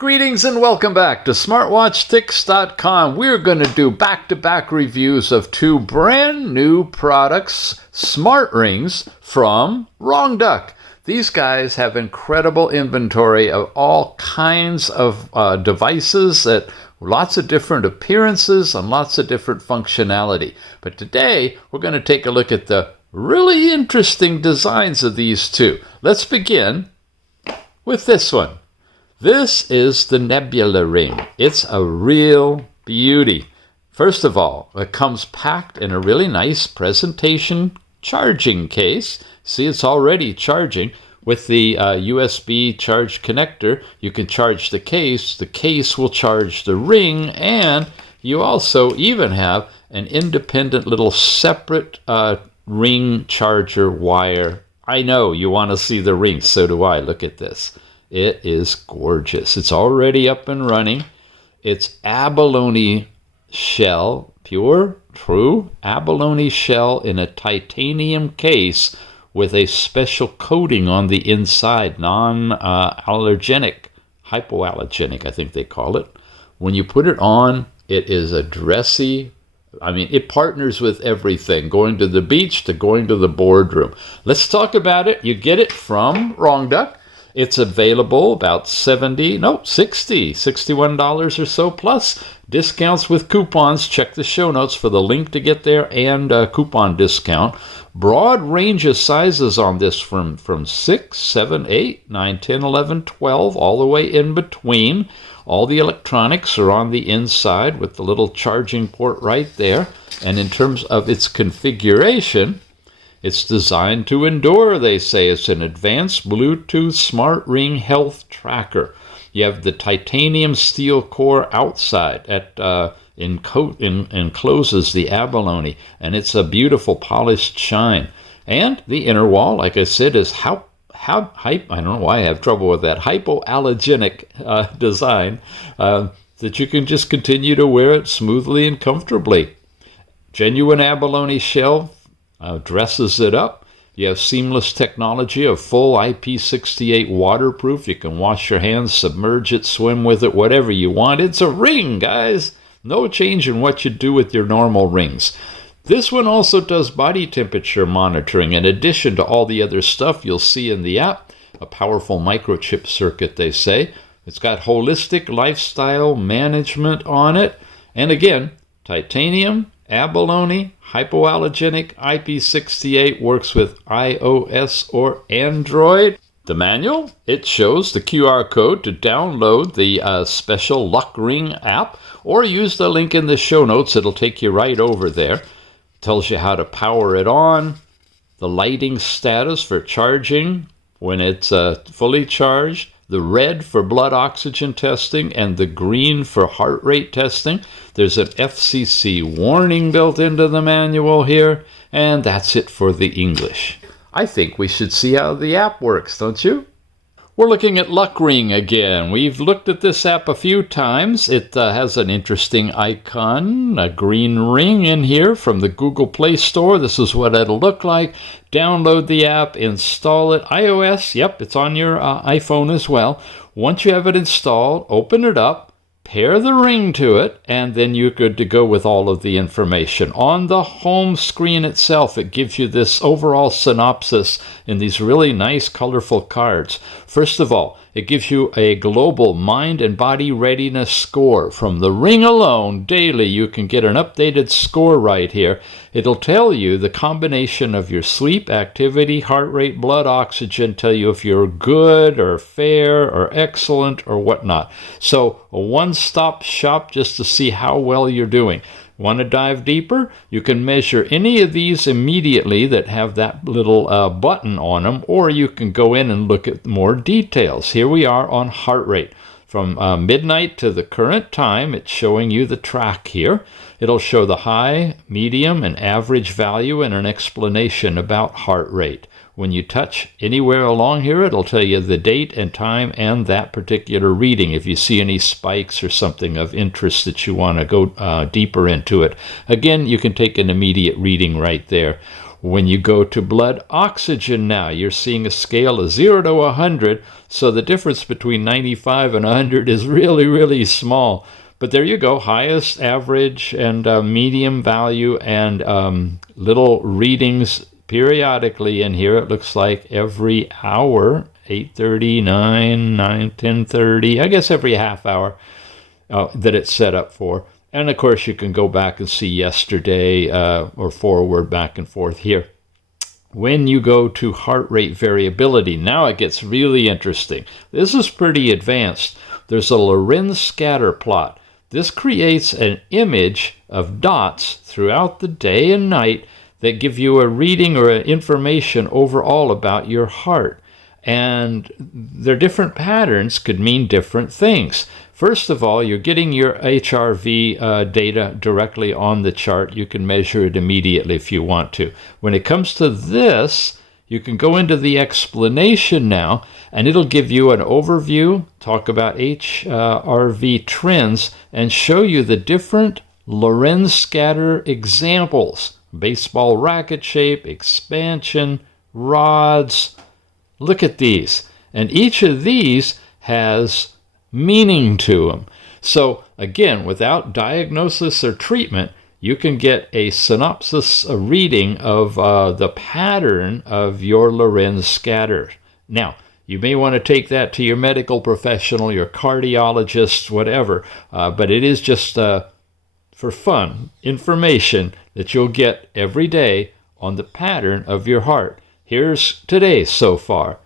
Greetings and welcome back to SmartWatchTix.com. We're going to do back-to-back reviews of two brand new products, smart rings from Wrongduck. These guys have incredible inventory of all kinds of devices at lots of different appearances and lots of different functionality. But today, we're going to take a look at the really interesting designs of these two. Let's begin with this one. This is the Nebula ring. It's a real beauty. First of all, it comes packed in a really nice presentation charging case. See, it's already charging. With the USB charge connector, you can charge the case. The case will charge the ring, and you also even have an independent little separate ring charger wire. I know you want to see the ring, so do I. Look at this. It is gorgeous. It's already up and running. It's abalone shell, pure, true abalone shell in a titanium case with a special coating on the inside, non-allergenic, hypoallergenic, I think they call it. When you put it on, it is a dressy, it partners with everything, going to the beach to going to the boardroom. Let's talk about it. You get it from Wrongduck. It's available about $61 or so, plus discounts with coupons. Check the show notes for the link to get there and coupon discount. Broad range of sizes on this from 6, 7, 8, 9, 10, 11, 12, all the way in between. All the electronics are on the inside with the little charging port right there. And in terms of its configuration, it's designed to endure, they say. It's an advanced Bluetooth smart ring health tracker. You have the titanium steel core outside that encloses the abalone, and it's a beautiful polished shine. And the inner wall, like I said, is I don't know why I have trouble with that, hypoallergenic design that you can just continue to wear it smoothly and comfortably. Genuine abalone shell dresses it up. You have seamless technology of full IP68 waterproof. You can wash your hands, submerge it, swim with it, whatever you want. It's a ring, guys. No change in what you do with your normal rings. This one also does body temperature monitoring in addition to all the other stuff you'll see in the app. A powerful microchip circuit, they say. It's got holistic lifestyle management on it. And again, titanium, abalone, hypoallergenic, IP68, works with iOS or Android. The manual, it shows the QR code to download the special Luck Ring app, or use the link in the show notes. It'll take you right over there. Tells you how to power it on, the lighting status for charging when it's fully charged, the red for blood oxygen testing, and the green for heart rate testing. There's an FCC warning built into the manual here, and that's it for the English. I think we should see how the app works, don't you? We're looking at Luck Ring again. We've looked at this app a few times. It has an interesting icon, a green ring in here from the Google Play Store. This is what it'll look like. Download the app, install it. iOS, yep, it's on your iPhone as well. Once you have it installed, open it up, pair the ring to it, and then you're good to go with all of the information. On the home screen itself, it gives you this overall synopsis in these really nice, colorful cards. First of all, it gives you a global mind and body readiness score. From the ring alone, daily, you can get an updated score right here. It'll tell you the combination of your sleep, activity, heart rate, blood oxygen, tell you if you're good or fair or excellent or whatnot. So a one-stop shop just to see how well you're doing. Want to dive deeper? You can measure any of these immediately that have that little button on them, or you can go in and look at more details. Here we are on heart rate. From midnight to the current time, it's showing you the track here. It'll show the high, medium, and average value and an explanation about heart rate. When you touch anywhere along here, it'll tell you the date and time and that particular reading. If you see any spikes or something of interest that you want to go deeper into it. Again, you can take an immediate reading right there. When you go to blood oxygen now, you're seeing a scale of 0 to 100, so the difference between 95 and 100 is really, really small. But there you go, highest, average, and medium value, and little readings periodically in here. It looks like every hour, 8:30, 9, 10:30, I guess every half hour that it's set up for. And of course, you can go back and see yesterday or forward, back and forth here. When you go to heart rate variability, now it gets really interesting. This is pretty advanced. There's a Lorenz scatter plot. This creates an image of dots throughout the day and night that give you a reading or information overall about your heart. And their different patterns could mean different things. First of all, you're getting your HRV data directly on the chart. You can measure it immediately if you want to. When it comes to this, you can go into the explanation now, and it'll give you an overview, talk about HRV trends, and show you the different Lorenz scatter examples. Baseball racket shape, expansion, rods. Look at these. And each of these has meaning to them. So again, without diagnosis or treatment, you can get a synopsis, a reading of the pattern of your Lorenz scatter. Now, you may want to take that to your medical professional, your cardiologist, whatever, but it is just for fun information that you'll get every day on the pattern of your heart. Here's today so far.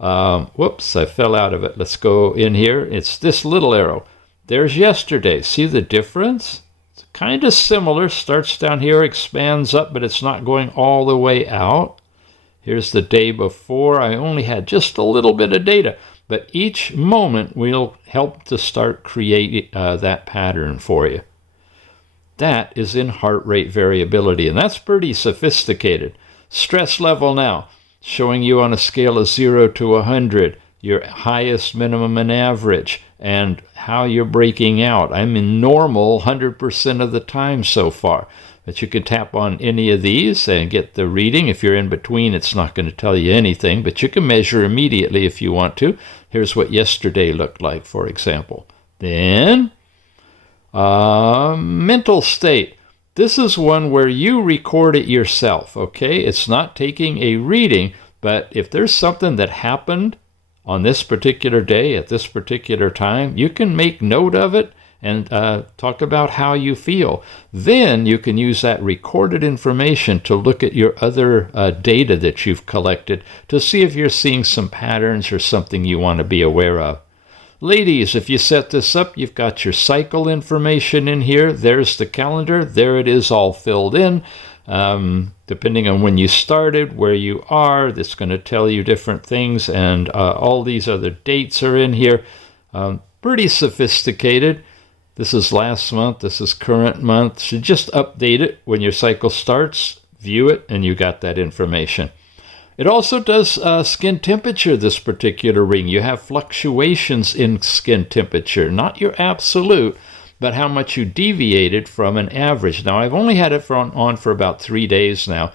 Whoops, I fell out of it. Let's go in here. It's this little arrow. There's yesterday. See the difference? It's kind of similar. Starts down here, expands up, but it's not going all the way out. Here's the day before. I only had just a little bit of data, but each moment will help to start creating that pattern for you. That is in heart rate variability, and that's pretty sophisticated. Stress level now, showing you on a scale of 0 to 100, your highest, minimum, and average, and how you're breaking out. I'm in normal 100% of the time so far. But you can tap on any of these and get the reading. If you're in between, it's not going to tell you anything, but you can measure immediately if you want to. Here's what yesterday looked like, for example. Then, mental state. This is one where you record it yourself, okay? It's not taking a reading, but if there's something that happened on this particular day at this particular time, you can make note of it and talk about how you feel. Then you can use that recorded information to look at your other data that you've collected to see if you're seeing some patterns or something you want to be aware of. Ladies, if you set this up, you've got your cycle information in here. There's the calendar. There it is all filled in. Depending on when you started, where you are, that's going to tell you different things. And all these other dates are in here. Pretty sophisticated. This is last month. This is current month. So just update it when your cycle starts. View it, and you got that information. It also does skin temperature, this particular ring. You have fluctuations in skin temperature, not your absolute, but how much you deviated from an average. Now, I've only had it on for about 3 days now.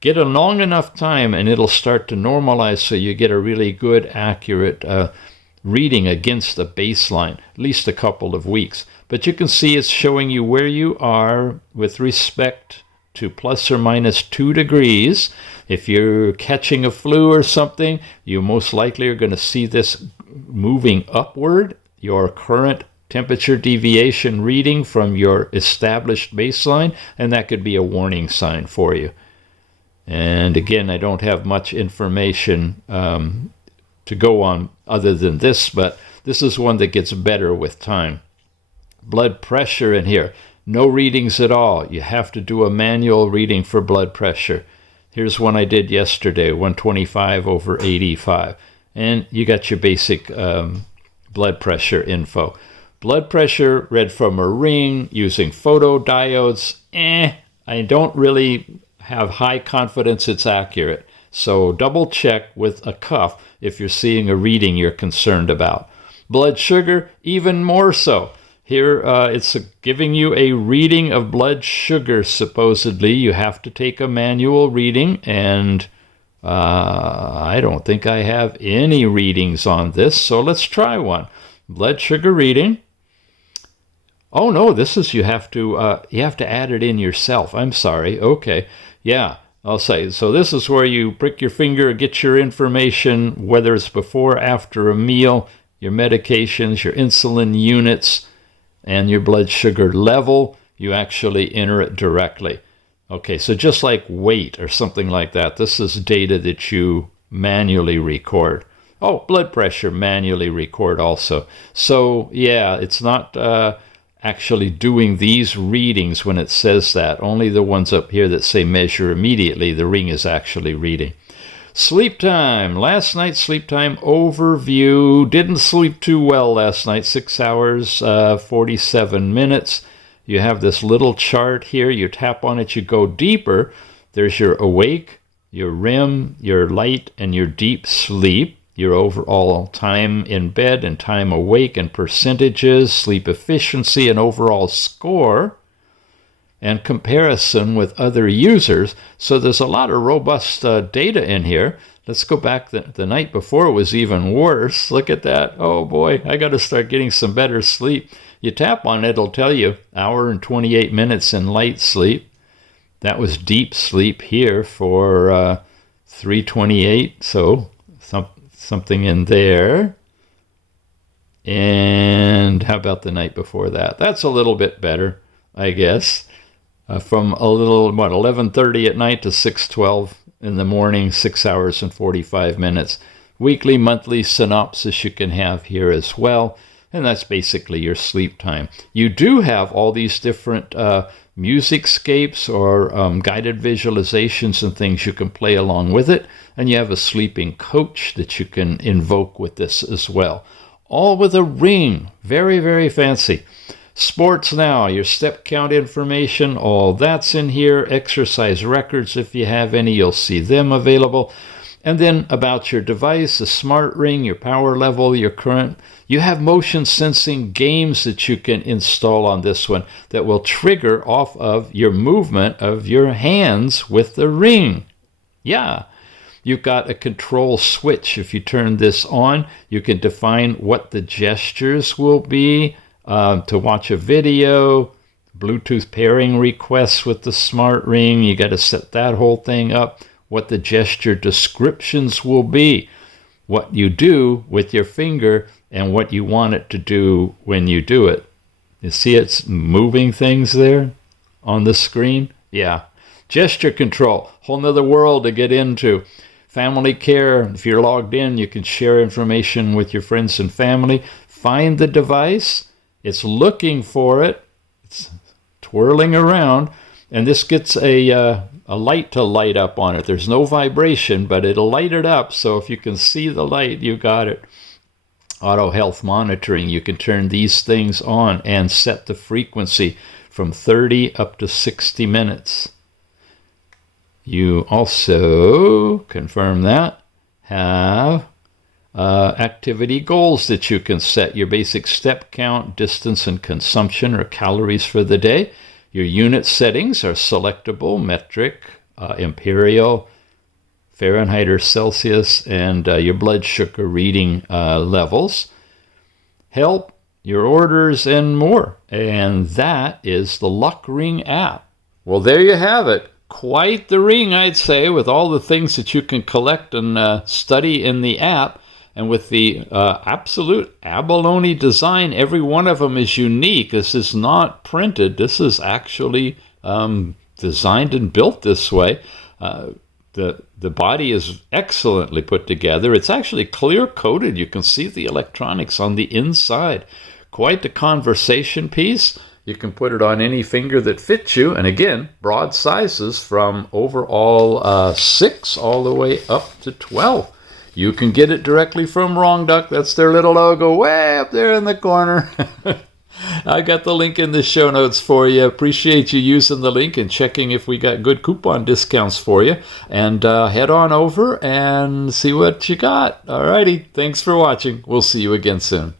Get a long enough time and it'll start to normalize so you get a really good, accurate reading against the baseline, at least a couple of weeks. But you can see it's showing you where you are with respect to plus or minus 2 degrees. If you're catching a flu or something, you most likely are going to see this moving upward, your current temperature deviation reading from your established baseline, and that could be a warning sign for you. And again, I don't have much information to go on other than this, but this is one that gets better with time. Blood pressure in here. No readings at all. You have to do a manual reading for blood pressure. Here's one I did yesterday, 125/85. And you got your basic blood pressure info. Blood pressure read from a ring using photodiodes. I don't really have high confidence it's accurate. So double check with a cuff if you're seeing a reading you're concerned about. Blood sugar, even more so. Here, it's giving you a reading of blood sugar, supposedly. You have to take a manual reading, and I don't think I have any readings on this, so let's try one. Blood sugar reading. Oh, no, this is you have to add it in yourself. I'm sorry. Okay, yeah, I'll say. So this is where you prick your finger, get your information, whether it's before or after a meal, your medications, your insulin units, and your blood sugar level. You actually enter it directly. Okay, so just like weight or something like that, this is data that you manually record. Oh, blood pressure, manually record also. So yeah, it's not actually doing these readings when it says that. Only the ones up here that say measure immediately, the ring is actually reading. Sleep time. Last night's sleep time overview. Didn't sleep too well last night. 6 hours, 47 minutes. You have this little chart here. You tap on it, you go deeper. There's your awake, your REM, your light, and your deep sleep. Your overall time in bed and time awake and percentages, sleep efficiency and overall score, and comparison with other users. So there's a lot of robust data in here. Let's go back. The night before was even worse. Look at that. Oh boy, I got to start getting some better sleep. You tap on it, it'll tell you hour and 28 minutes in light sleep. That was deep sleep here for 3:28, so something in there. And how about the night before that? That's a little bit better, I guess. From 11:30 at night to 6:12 in the morning, 6 hours and 45 minutes. Weekly, monthly synopsis you can have here as well. And that's basically your sleep time. You do have all these different musicscapes or guided visualizations and things you can play along with it. And you have a sleeping coach that you can invoke with this as well. All with a ring. Very, very fancy. Sports Now, your step count information, all that's in here. Exercise records, if you have any, you'll see them available. And then about your device, the smart ring, your power level, your current. You have motion sensing games that you can install on this one that will trigger off of your movement of your hands with the ring. Yeah. You've got a control switch. If you turn this on, you can define what the gestures will be to watch a video, Bluetooth pairing requests with the smart ring. You got to set that whole thing up. What the gesture descriptions will be, what you do with your finger, and what you want it to do when you do it. You see it's moving things there on the screen? Yeah. Gesture control, whole nother world to get into. Family care, if you're logged in, you can share information with your friends and family. Find the device. It's looking for it. It's twirling around. And this gets a light to light up on it. There's no vibration, but it'll light it up. So if you can see the light, you got it. Auto health monitoring. You can turn these things on and set the frequency from 30 up to 60 minutes. You also, confirm that, have activity goals that you can set. Your basic step count, distance and consumption or calories for the day. Your unit settings are selectable, metric, imperial, Fahrenheit or Celsius, and your blood sugar reading levels. Help, your orders, and more. And that is the Luck Ring app. Well, there you have it. Quite the ring, I'd say, with all the things that you can collect and study in the app. And with the absolute abalone design, every one of them is unique. This is not printed. This is actually designed and built this way. The body is excellently put together. It's actually clear coated. You can see the electronics on the inside. Quite the conversation piece. You can put it on any finger that fits you. And again, broad sizes from overall 6 all the way up to 12. You can get it directly from Wrongduck. That's their little logo way up there in the corner. I got the link in the show notes for you. Appreciate you using the link and checking if we got good coupon discounts for you. And head on over and see what you got. Alrighty. Thanks for watching. We'll see you again soon.